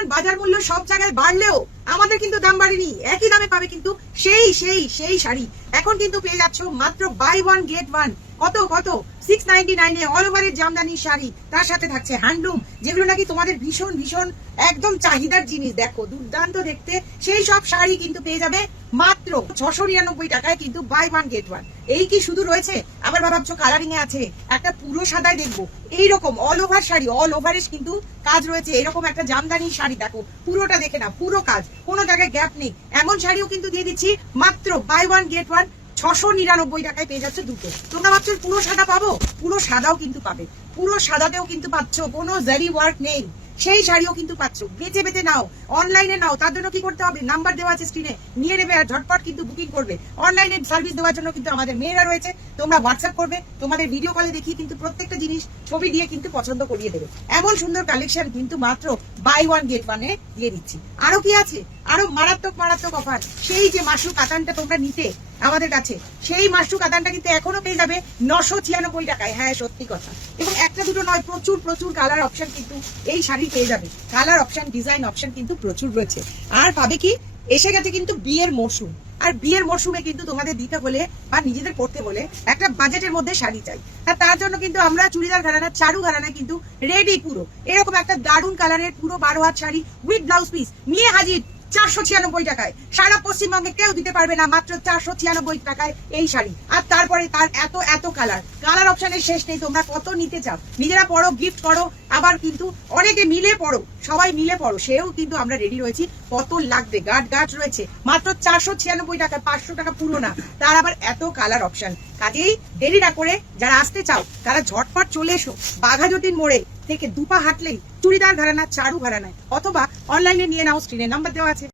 পরিমাণ বাজার মূল্য সব জায়গায় বাড়লেও আমাদের কিন্তু দাম বাড়েনি, একই দামে পাবে কিন্তু সেই শাড়ি। এখন কিন্তু পেয়ে যাচ্ছ মাত্র বাই ওয়ান গেট ওয়ান। কত 699 অল ওভারের জামদানি শাড়ি, তার সাথে থাকছে হ্যান্ডলুম, যেগুলো নাকি তোমাদের ভীষণ ভীষণ একদম চাহিদার জিনিস। দেখো দুর্দান্ত দেখতে, সেই সব শাড়ি কিন্তু পেয়ে যাবে মাত্র 699 টাকায়, কিন্তু বাই ওয়ান গেট ওয়ান। এই কি শুধু রয়েছে? আবার ভাবছো কালারিং এ আছে, একটা পুরো সাদায় দেখবো এইরকম অল ওভার শাড়ি, অল ওভারে কিন্তু কাজ রয়েছে। এরকম একটা জামদানি শাড়ি দেখো, পুরোটা দেখে না, পুরো কাজ, কোনো জায়গায় গ্যাপ নেই। এমন শাড়িও কিন্তু দিয়ে দিচ্ছি মাত্র বাই ওয়ান গেট ওয়ান 699 টাকায় পেয়ে যাচ্ছে দুটো। তোমরা ভাবছো পুরো সাদা পাবো, পুরো সাদাও কিন্তু পাবে, পুরো সাদাতেও কিন্তু পাচ্ছ, কোনো জারি ওয়ার্ক নেই, সেই শাড়িও কিন্তু পাচ্ছ। বেঁচে বেঁচে নাও, অনলাইনে নাও। তার জন্য কি করতে হবে? নাম্বার দেওয়া আছে স্ক্রিনে, নিয়ে নেবে আর ঝটপট কিন্তু বুকিং করবে। অনলাইনে সার্ভিস দেওয়ার জন্য কিন্তু আমাদের মেয়েরা রয়েছে, তোমরা হোয়াটসঅ্যাপ করবে, তোমাদের ভিডিও কলে দেখিয়ে কিন্তু প্রত্যেকটা জিনিস ছবি দিয়ে কিন্তু পছন্দ করিয়ে দেবে। এমন সুন্দর কালেকশন কিন্তু মাত্র বাই ওয়ান গেট ওয়ানে দিয়ে দিচ্ছি। আরো কি আছে? আরো মারাত্মক মারাত্মক অফার। সেই যে মাশরু কাতানটা তোমরা নিতে আমাদের কাছে, সেই মাশরু কাতানটা কিন্তু এখনো পেয়ে যাবে 996 টাকায়। হ্যাঁ, সত্যি কথা। এবং একটা দুটো নয়, প্রচুর প্রচুর কালার অপশন কিন্তু এই শাড়ি পেয়ে যাবে। কালার অপশন, ডিজাইন অপশন কিন্তু প্রচুর রয়েছে। আর পাবে কি, এসে গেছে কিন্তু বিয়ের মরশুম, আর বিয়ের মরশুমে কিন্তু তোমাদের দিতে হলে বা নিজেদের পড়তে হলে একটা বাজেটের মধ্যে শাড়ি চাই। আর তার জন্য কিন্তু আমরা চুড়িদার ঘরানা, চারু ঘরানা কিন্তু রেডি পুরো। এরকম একটা দারুণ কালারের পুরো 12 হাত শাড়ি উইথ ব্লাউজ পিস নিয়ে হাজির 496 টাকায়। সারা পশ্চিমবঙ্গে কেউ দিতে পারবে না, মাত্র 496 টাকায় এই শাড়ি। আর তারপরে তার এত এত কালার অপশনের শেষ নেই। তোমরা কত নিতে চাও, নিজেরা পড়ো, গিফট করো, আবার কিন্তু অনেকে মিলে পড়ো, সবাই মিলে পড়ো, সেও কিন্তু আমরা রেডি রয়েছি। কত লাগবে? গার্ড রয়েছে মাত্র 496 টাকায়, 500 টাকা পুরো না, তার আবার এত কালার অপশন। কাজেই দেরি না করে যারা আসতে চাও তারা ঝটপট চলে এসো। বাঘাযতীন মোড়ে থেকে দুপা হাঁটলেই চুড়িদার ঘরানা, চারু ঘরানায়, অথবা অনলাইনে নিয়ে নাও, স্ক্রিনে নাম্বার দেওয়া আছে।